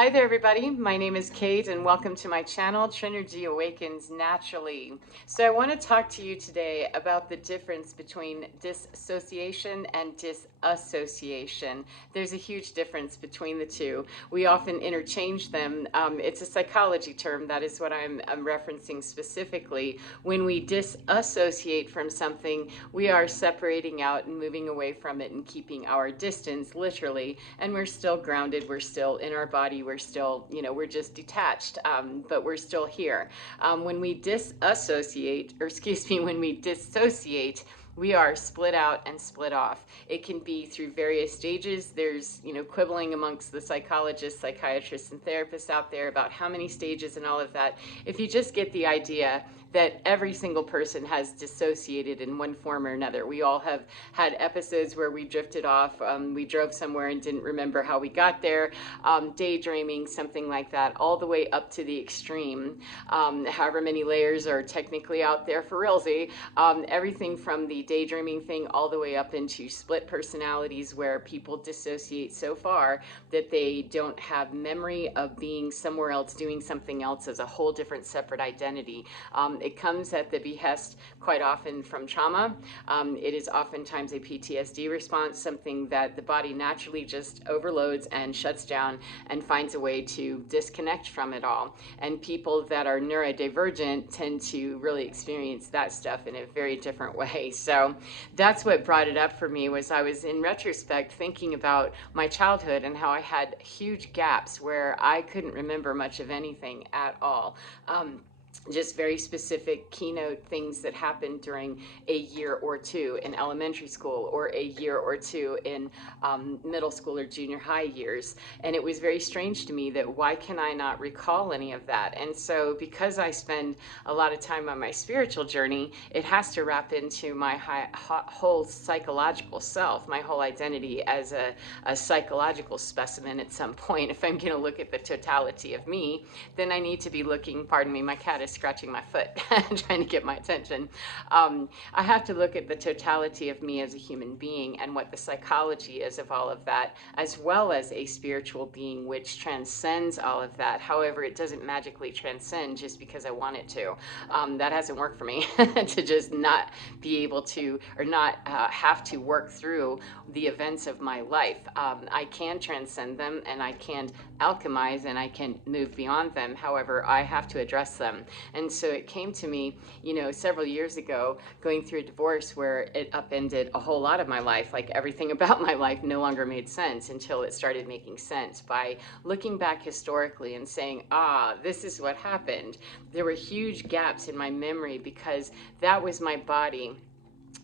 Hi there, everybody. My name is Kate, and welcome to my channel, Trinergy Awakens Naturally. So I want to talk to you today about the difference between dissociation and disassociation. There's a huge difference between the two. We often interchange them. It's a psychology term. That is what I'm referencing specifically. When we disassociate from something, we are separating out and moving away from it and keeping our distance, literally, and we're still grounded. We're still in our body. We're still, we're just detached, but we're still here. When we disassociate, or excuse me, when we dissociate, we are split out and split off. It can be through various stages. There's, quibbling amongst the psychologists, psychiatrists, and therapists out there about how many stages and all of that. If you just get the idea that every single person has dissociated in one form or another. We all have had episodes where we drifted off, we drove somewhere and didn't remember how we got there, daydreaming, something like that, all the way up to the extreme. However many layers are technically out there for realsy, everything from the daydreaming thing all the way up into split personalities where people dissociate so far that they don't have memory of being somewhere else, doing something else as a whole different separate identity. It comes at the behest quite often from trauma. It is oftentimes a PTSD response, something that the body naturally just overloads and shuts down and finds a way to disconnect from it all. And people that are neurodivergent tend to really experience that stuff in a very different way. So that's what brought it up for me. Was I was in retrospect thinking about my childhood and how I had huge gaps where I couldn't remember much of anything at all. Just very specific keynote things that happened during a year or two in elementary school or a year or two in middle school or junior high years. And it was very strange to me that why can I not recall any of that? And so because I spend a lot of time on my spiritual journey, it has to wrap into my whole psychological self, my whole identity as a psychological specimen at some point. If I'm going to look at the totality of me, then I need to be looking, pardon me, my cat is scratching my foot trying to get my attention. I have to look at the totality of me as a human being and what the psychology is of all of that, as well as a spiritual being which transcends all of that. However, it doesn't magically transcend just because I want it to. That hasn't worked for me to just not be able to, or not have to work through the events of my life. I can transcend them and I can alchemize and I can move beyond them. However, I have to address them. And so it came to me, several years ago, going through a divorce where it upended a whole lot of my life. Like everything about my life no longer made sense until it started making sense by looking back historically and saying, this is what happened. There were huge gaps in my memory because that was my body,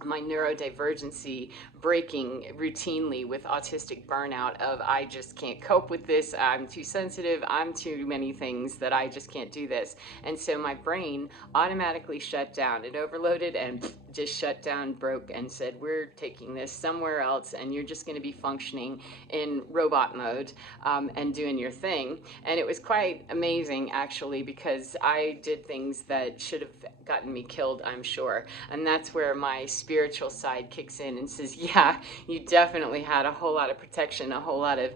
my neurodivergency breaking routinely with autistic burnout of I just can't cope with this, I'm too sensitive, I'm too many things that I just can't do this. And so my brain automatically shut down. It overloaded and just shut down, broke, and said, we're taking this somewhere else and you're just going to be functioning in robot mode and doing your thing. And it was quite amazing, actually, because I did things that should have gotten me killed, I'm sure. And that's where my spiritual side kicks in and says, yeah, you definitely had a whole lot of protection, a whole lot of,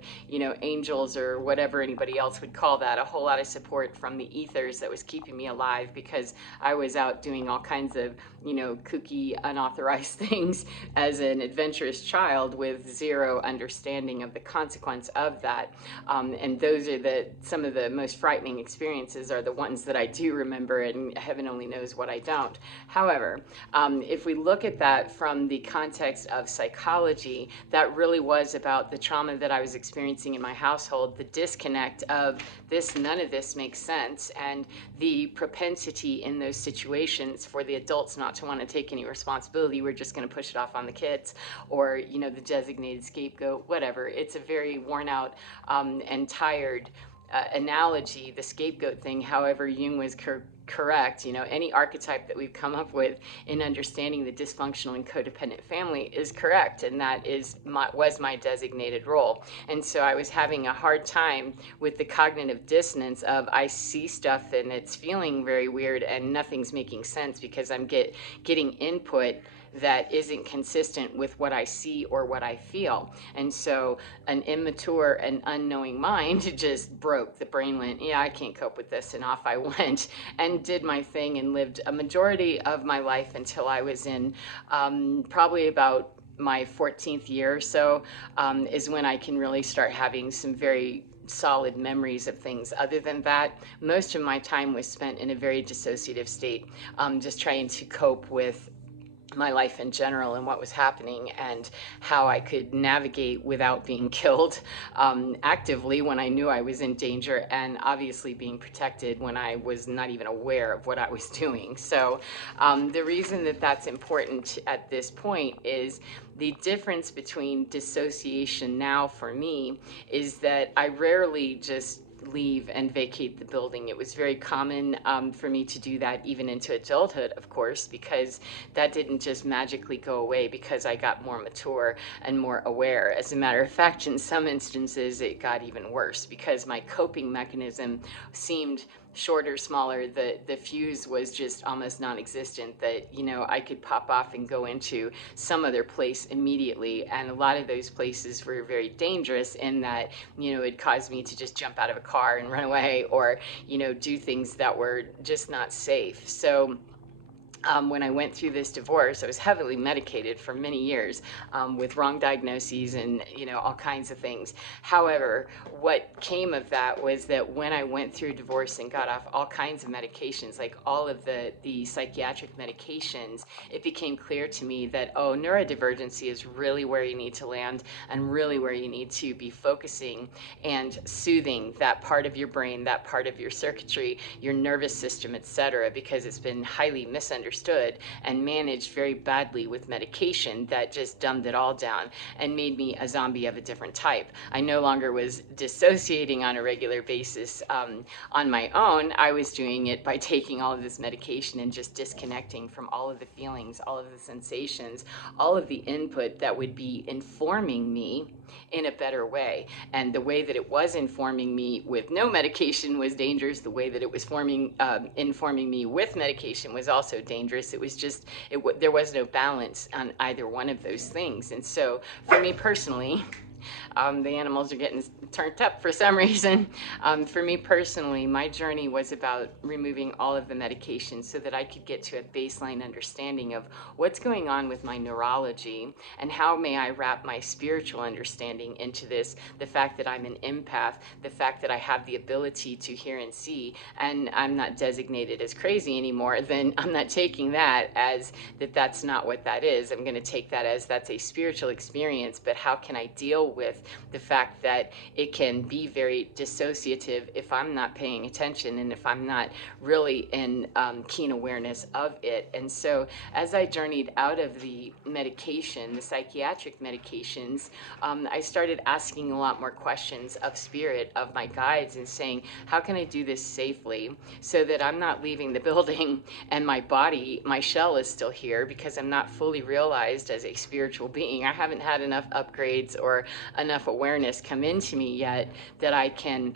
angels or whatever anybody else would call that, a whole lot of support from the ethers that was keeping me alive because I was out doing all kinds of, kooky, unauthorized things as an adventurous child with zero understanding of the consequence of that. And those are some of the most frightening experiences are the ones that I do remember, and heaven only knows what I don't. However, if we look at that from the context of psychology, that really was about the trauma that I was experiencing in my household, the disconnect of this, none of this makes sense, and the propensity in those situations for the adults not to want to take any responsibility. We're just going to push it off on the kids or, the designated scapegoat, whatever. It's a very worn out and tired analogy, the scapegoat thing. However, Jung was correct. Any archetype that we've come up with in understanding the dysfunctional and codependent family is correct, and that was my designated role. And so I was having a hard time with the cognitive dissonance of I see stuff and it's feeling very weird and nothing's making sense because I'm getting input that isn't consistent with what I see or what I feel. And so an immature and unknowing mind just broke. The brain went, yeah, I can't cope with this. And off I went and did my thing and lived a majority of my life until I was in probably about my 14th year or so, is when I can really start having some very solid memories of things. Other than that, most of my time was spent in a very dissociative state, just trying to cope with my life in general and what was happening and how I could navigate without being killed actively when I knew I was in danger, and obviously being protected when I was not even aware of what I was doing. So the reason that that's important at this point is the difference between dissociation now for me is that I rarely just leave and vacate the building. It was very common for me to do that even into adulthood, of course, because that didn't just magically go away because I got more mature and more aware. As a matter of fact, in some instances, it got even worse because my coping mechanism seemed shorter, smaller. The fuse was just almost non-existent, that, you know, I could pop off and go into some other place immediately. And a lot of those places were very dangerous in that, you know, it caused me to just jump out of a car and run away, or, you know, do things that were just not safe. So when I went through this divorce, I was heavily medicated for many years with wrong diagnoses and, you know, all kinds of things. However, what came of that was that when I went through divorce and got off all kinds of medications, like all of the psychiatric medications, it became clear to me that, oh, neurodivergency is really where you need to land and really where you need to be focusing and soothing that part of your brain, that part of your circuitry, your nervous system, etc., because it's been highly misunderstood and managed very badly with medication that just dumbed it all down and made me a zombie of a different type. I no longer was dissociating on a regular basis on my own. I was doing it by taking all of this medication and just disconnecting from all of the feelings, all of the sensations, all of the input that would be informing me in a better way. And the way that it was informing me with no medication was dangerous. The way that it was informing me with medication was also dangerous. It was just, there was no balance on either one of those things. And so for me personally, the animals are getting turned up for some reason. For me personally, my journey was about removing all of the medications so that I could get to a baseline understanding of what's going on with my neurology and how may I wrap my spiritual understanding into this, the fact that I'm an empath, the fact that I have the ability to hear and see, and I'm not designated as crazy anymore. Then I'm not taking that as that's not what that is. I'm going to take that as that's a spiritual experience, but how can I deal with the fact that it can be very dissociative if I'm not paying attention and if I'm not really in keen awareness of it. And so as I journeyed out of the medication, the psychiatric medications, I started asking a lot more questions of spirit, of my guides, and saying, how can I do this safely so that I'm not leaving the building and my body, my shell is still here, because I'm not fully realized as a spiritual being. I haven't had enough upgrades or enough awareness come into me yet that I can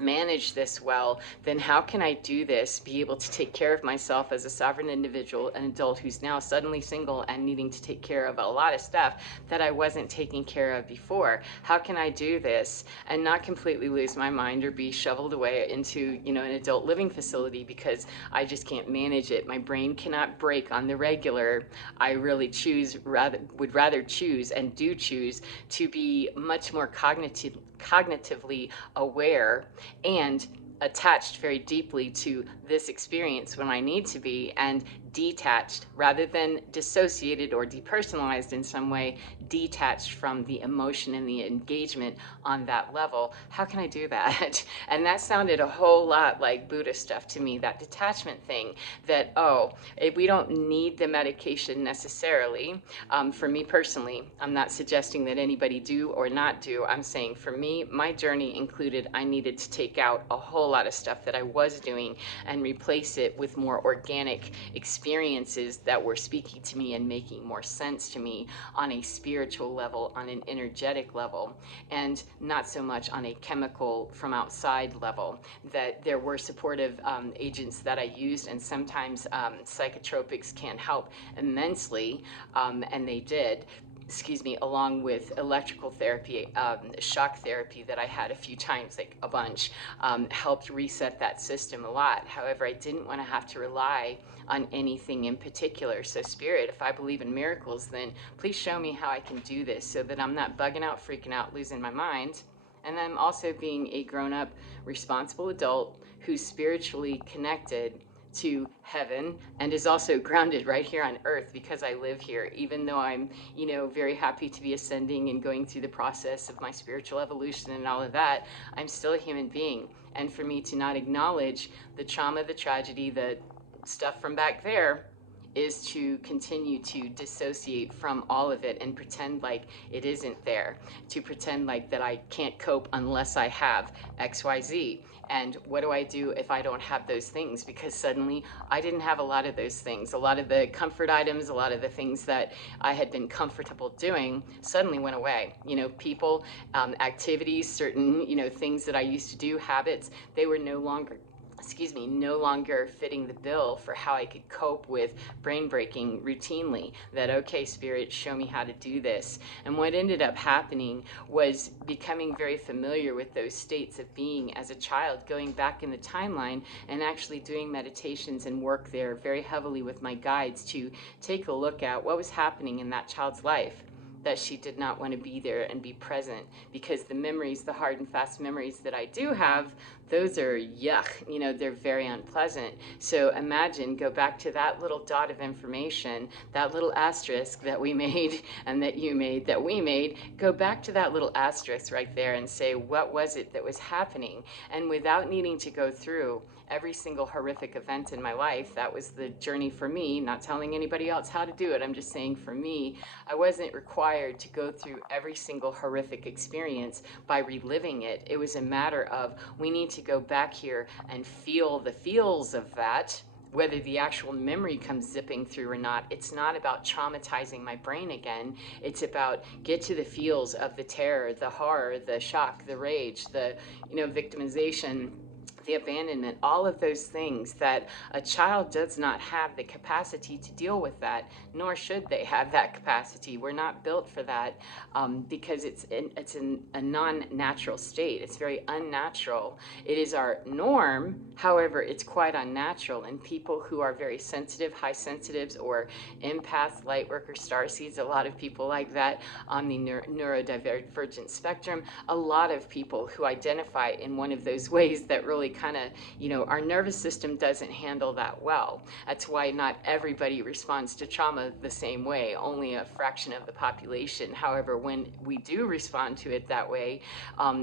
manage this well. Then how can I do this, be able to take care of myself as a sovereign individual, an adult who's now suddenly single and needing to take care of a lot of stuff that I wasn't taking care of before? How can I do this and not completely lose my mind or be shoveled away into, you know, an adult living facility because I just can't manage it? My brain cannot break on the regular. I really would rather choose and do choose to be much more cognitively aware and attached very deeply to this experience when I need to be, and detached rather than dissociated or depersonalized in some way, detached from the emotion and the engagement on that level. How can I do that? And that sounded a whole lot like Buddha stuff to me, that detachment thing, that, oh, we don't need the medication necessarily. For me personally, I'm not suggesting that anybody do or not do. I'm saying for me, my journey included I needed to take out a whole lot of stuff that I was doing and replace it with more organic experience experiences that were speaking to me and making more sense to me on a spiritual level, on an energetic level, and not so much on a chemical from outside level. That there were supportive agents that I used, and sometimes psychotropics can help immensely, and they did, excuse me, along with electrical therapy, shock therapy that I had a few times, like a bunch, helped reset that system a lot. However, I didn't want to have to rely on anything in particular. So Spirit, if I believe in miracles, then please show me how I can do this so that I'm not bugging out, freaking out, losing my mind. And I'm also being a grown-up, responsible adult who's spiritually connected to heaven and is also grounded right here on earth because I live here, even though I'm, very happy to be ascending and going through the process of my spiritual evolution and all of that. I'm still a human being. And for me to not acknowledge the trauma, the tragedy, the stuff from back there, is to continue to dissociate from all of it and pretend like it isn't there, to pretend like that I can't cope unless I have XYZ. And what do I do if I don't have those things? Because suddenly I didn't have a lot of those things. A lot of the comfort items, a lot of the things that I had been comfortable doing suddenly went away. People, activities, certain, things that I used to do, habits, they were no longer fitting the bill for how I could cope with brain breaking routinely. That, okay, Spirit, show me how to do this. And what ended up happening was becoming very familiar with those states of being as a child, going back in the timeline and actually doing meditations and work there very heavily with my guides to take a look at what was happening in that child's life, that she did not want to be there and be present, because the memories, the hard and fast memories that I do have, those are yuck, they're very unpleasant. So imagine, go back to that little dot of information, that little asterisk that we made and that you made, that we made, go back to that little asterisk right there and say, what was it that was happening? And without needing to go through every single horrific event in my life, that was the journey for me, not telling anybody else how to do it. I'm just saying for me, I wasn't required to go through every single horrific experience by reliving it. It was a matter of, we need to go back here and feel the feels of that, whether the actual memory comes zipping through or not. It's not about traumatizing my brain again. It's about get to the feels of the terror, the horror, the shock, the rage, the, victimization, the abandonment, all of those things that a child does not have the capacity to deal with that, nor should they have that capacity. We're not built for that, because it's in a non-natural state. It's very unnatural. It is our norm, however, it's quite unnatural. And people who are very sensitive, high sensitives, or empaths, light workers, starseeds, a lot of people like that on the neurodivergent spectrum, a lot of people who identify in one of those ways that really kind of, our nervous system doesn't handle that well. That's why not everybody responds to trauma the same way, only a fraction of the population. However, when we do respond to it that way,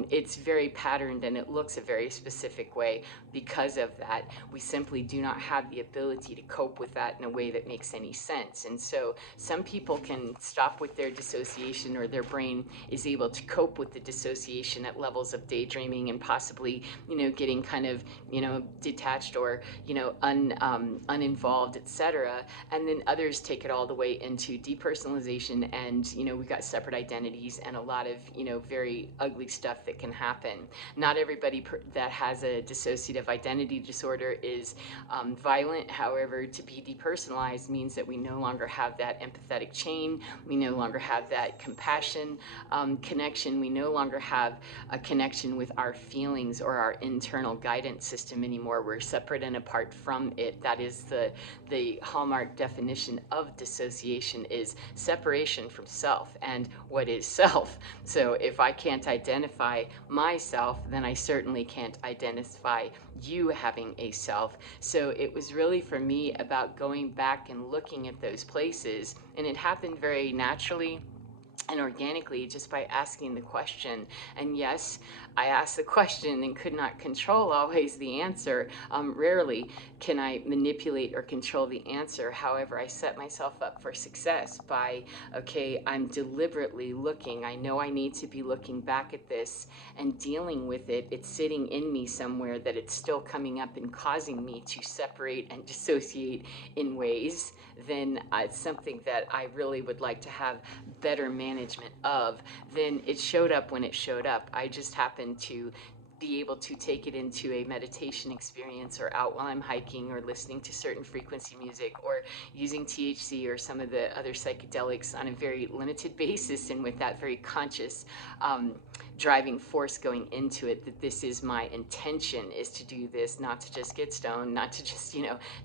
it's very patterned and it looks a very specific way. Because of that, we simply do not have the ability to cope with that in a way that makes any sense. And so some people can stop with their dissociation, or their brain is able to cope with the dissociation at levels of daydreaming and possibly, getting kind of, detached or, uninvolved, etc. And then others take it all the way into depersonalization, and, we've got separate identities and a lot of, very ugly stuff that can happen. Not everybody that has a dissociative identity disorder is violent. However, to be depersonalized means that we no longer have that empathetic chain. We no longer have that compassion connection. We no longer have a connection with our feelings or our internal guidance system anymore. We're separate and apart from it. That is the hallmark definition of dissociation, is separation from self. And what is self? So if I can't identify myself, then I certainly can't identify you having a self. So it was really for me about going back and looking at those places, and it happened very naturally and organically, just by asking the question. And yes, I asked the question and could not control always the answer. Rarely can I manipulate or control the answer. However, I set myself up for success by, okay, I'm deliberately looking. I know I need to be looking back at this and dealing with it. It's sitting in me somewhere that it's still coming up and causing me to separate and dissociate in ways. Then it's something that I really would like to have better management of. Then it showed up when it showed up. I just happened to be able to take it into a meditation experience, or out while I'm hiking, or listening to certain frequency music, or using THC or some of the other psychedelics on a very limited basis, and with that very conscious driving force going into it, that this is my intention, is to do this, not to just get stoned, not to just,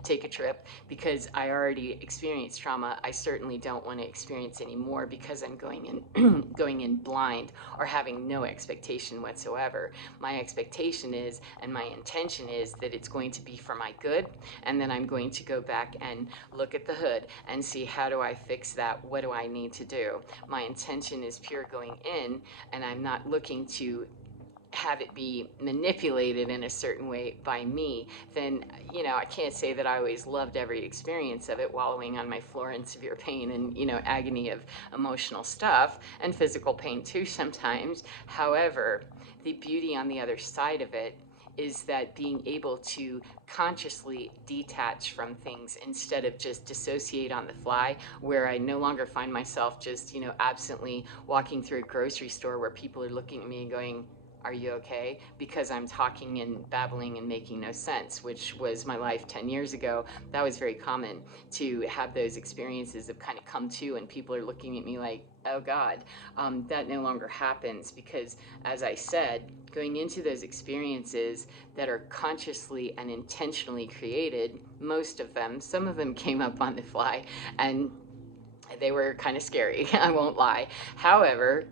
take a trip, because I already experienced trauma. I certainly don't want to experience any more, because I'm going in going in blind or having no expectation whatsoever. My expectation is, and my intention is, that it's going to be for my good, and then I'm going to go back and look at the hood and see, how do I fix that? What do I need to do? My intention is pure going in, and I'm not looking to have it be manipulated in a certain way by me. Then, I can't say that I always loved every experience of it, wallowing on my floor in severe pain and, agony of emotional stuff, and physical pain too sometimes. However, the beauty on the other side of it is that being able to consciously detach from things instead of just dissociate on the fly, where I no longer find myself just, absently walking through a grocery store where people are looking at me and going, "Are you okay?" Because I'm talking and babbling and making no sense, which was my life 10 years ago. That was very common, to have those experiences of kind of come to, and people are looking at me like, "Oh God." That no longer happens, because, as I said, going into those experiences that are consciously and intentionally created, most of them, some of them came up on the fly, and they were kind of scary, I won't lie. However,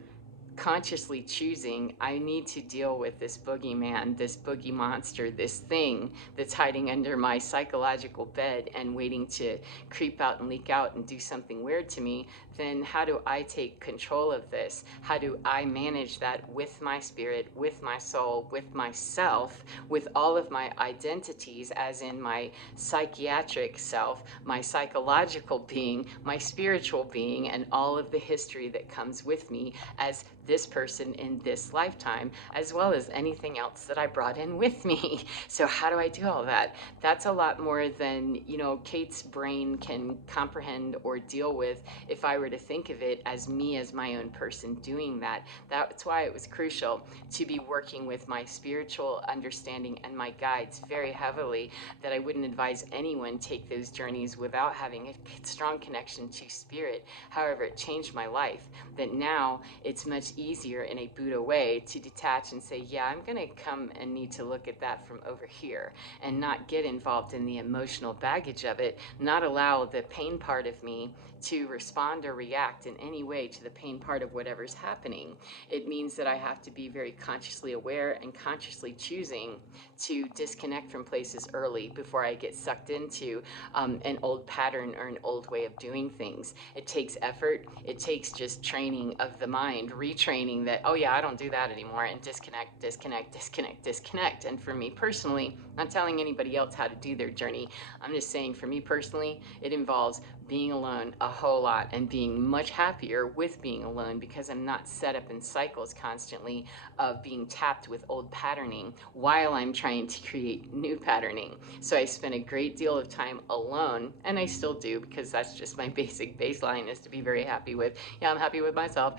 consciously choosing, I need to deal with this boogeyman, this boogie monster, this thing that's hiding under my psychological bed and waiting to creep out and leak out and do something weird to me, then how do I take control of this? How do I manage that with my spirit, with my soul, with myself, with all of my identities, as in my psychiatric self, my psychological being, my spiritual being, and all of the history that comes with me as this person in this lifetime, as well as anything else that I brought in with me. So how do I do all that? That's a lot more than, Kate's brain can comprehend or deal with, if I were to think of it as me, as my own person doing that. That's why it was crucial to be working with my spiritual understanding and my guides very heavily, that I wouldn't advise anyone take those journeys without having a strong connection to spirit. However, it changed my life, that now it's much easier in a Buddha way to detach and say, yeah, I'm going to come and need to look at that from over here, and not get involved in the emotional baggage of it, not allow the pain part of me to respond or react in any way to the pain part of whatever's happening. It means that I have to be very consciously aware and consciously choosing to disconnect from places early, before I get sucked into an old pattern or an old way of doing things. It takes effort. It takes just training of the mind, retraining that, oh yeah, I don't do that anymore, and disconnect, disconnect, disconnect, disconnect. And for me personally, not telling anybody else how to do their journey, I'm just saying, for me personally, it involves being alone a whole lot, and being much happier with being alone, because I'm not set up in cycles constantly of being tapped with old patterning while I'm trying to create new patterning. So I spend a great deal of time alone, and I still do, because that's just my basic baseline, is to be very happy with, yeah, I'm happy with myself.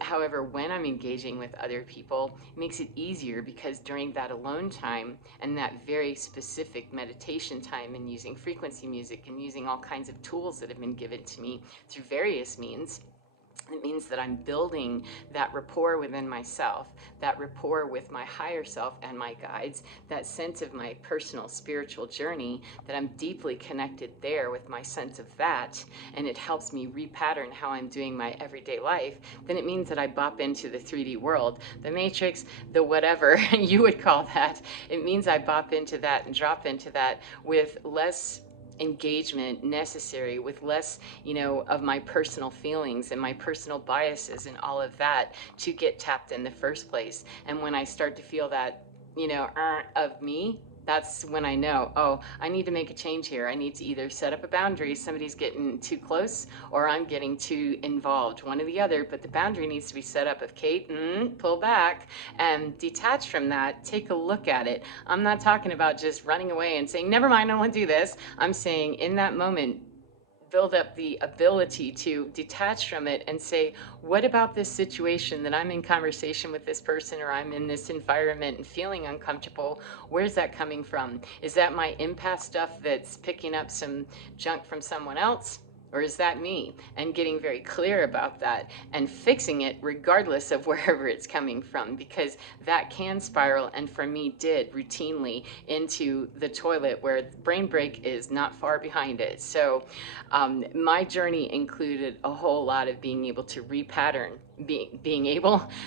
However, when I'm engaging with other people, it makes it easier, because during that alone time and that very specific meditation time, and using frequency music and using all kinds of tools that have been given to me through various means, it means that I'm building that rapport within myself, that rapport with my higher self and my guides, that sense of my personal spiritual journey, that I'm deeply connected there with my sense of that, and it helps me repattern how I'm doing my everyday life. Then it means that I bop into the 3D world, the matrix, the whatever you would call that. It means I bop into that and drop into that with less engagement necessary, with less, of my personal feelings and my personal biases and all of that to get tapped in the first place. And when I start to feel that, of me, that's when I know, oh, I need to make a change here. I need to either set up a boundary, somebody's getting too close, or I'm getting too involved, one or the other. But the boundary needs to be set up. If Kate, pull back and detach from that, take a look at it. I'm not talking about just running away and saying, never mind, I don't want to do this. I'm saying in that moment, build up the ability to detach from it and say, what about this situation that I'm in conversation with this person, or I'm in this environment and feeling uncomfortable? Where's that coming from? Is that my empath stuff that's picking up some junk from someone else? Or is that me? And getting very clear about that and fixing it regardless of wherever it's coming from, because that can spiral, and for me did routinely, into the toilet, where brain break is not far behind it. So my journey included a whole lot of being able to repattern,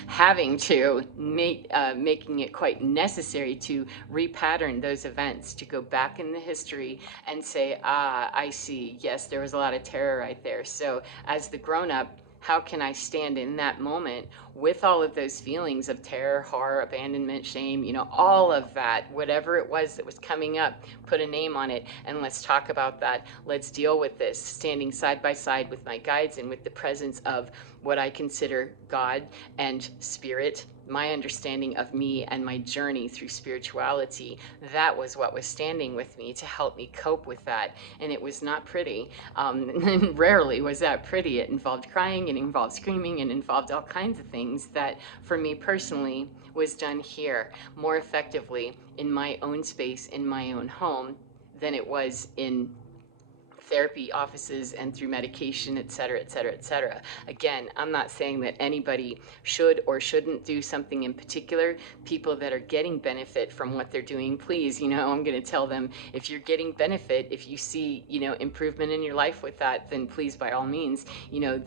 having to making it quite necessary to repattern those events, to go back in the history and say, I see, yes, there was a lot of terror right there. So as the grown-up, how can I stand in that moment with all of those feelings of terror, horror, abandonment, shame, all of that, whatever it was that was coming up, put a name on it, and let's talk about that. Let's deal with this, standing side by side with my guides and with the presence of what I consider God and spirit, my understanding of me and my journey through spirituality. That was what was standing with me to help me cope with that. And it was not pretty. And rarely was that pretty. It involved crying, it involved screaming, it involved all kinds of things that for me personally was done here more effectively in my own space, in my own home, than it was in therapy offices and through medication, et cetera, et cetera, et cetera. Again, I'm not saying that anybody should or shouldn't do something in particular. People that are getting benefit from what they're doing, please, I'm going to tell them, if you're getting benefit, if you see, improvement in your life with that, then please, by all means,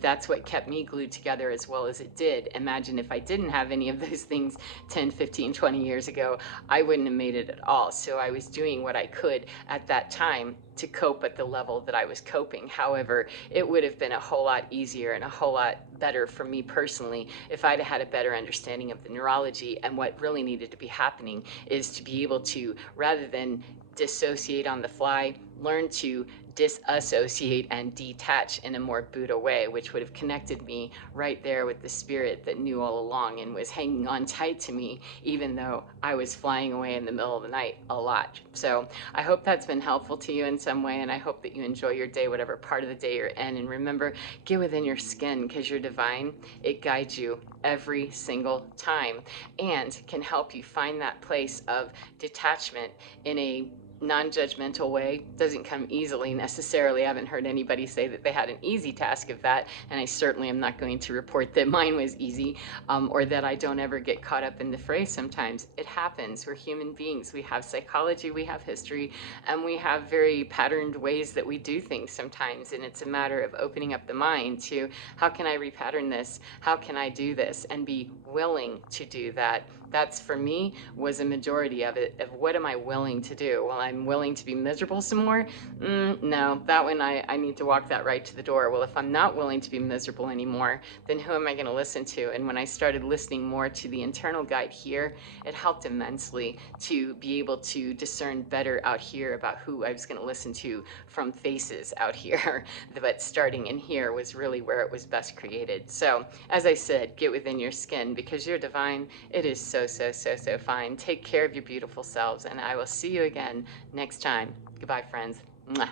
that's what kept me glued together as well as it did. Imagine if I didn't have any of those things 10, 15, 20 years ago, I wouldn't have made it at all. So I was doing what I could at that time to cope at the level that I was coping. However, it would have been a whole lot easier and a whole lot better for me personally if I'd had a better understanding of the neurology. And what really needed to be happening is to be able to, rather than dissociate on the fly, learn to disassociate and detach in a more Buddha way, which would have connected me right there with the spirit that knew all along and was hanging on tight to me, even though I was flying away in the middle of the night a lot. So I hope that's been helpful to you in some way, and I hope that you enjoy your day, whatever part of the day you're in. And remember, get within your skin, because you're divine. It guides you every single time and can help you find that place of detachment in a non-judgmental way. Doesn't come easily necessarily. I haven't heard anybody say that they had an easy task of that, and I certainly am not going to report that mine was easy, or that I don't ever get caught up in the fray. Sometimes it happens. We're human beings. We have psychology, we have history, and we have very patterned ways that we do things sometimes, and it's a matter of opening up the mind to, how can I repattern this? How can I do this? And be willing to do that. That's, for me, was a majority of it, of what am I willing to do? Well, I'm willing to be miserable some more? No, that one, I need to walk that right to the door. Well, if I'm not willing to be miserable anymore, then who am I going to listen to? And when I started listening more to the internal guide here, it helped immensely to be able to discern better out here about who I was going to listen to from faces out here. But starting in here was really where it was best created. So, as I said, get within your skin, because you're divine. It is so, so, so, so fine. Take care of your beautiful selves, and I will see you again next time. Goodbye, friends. Mwah.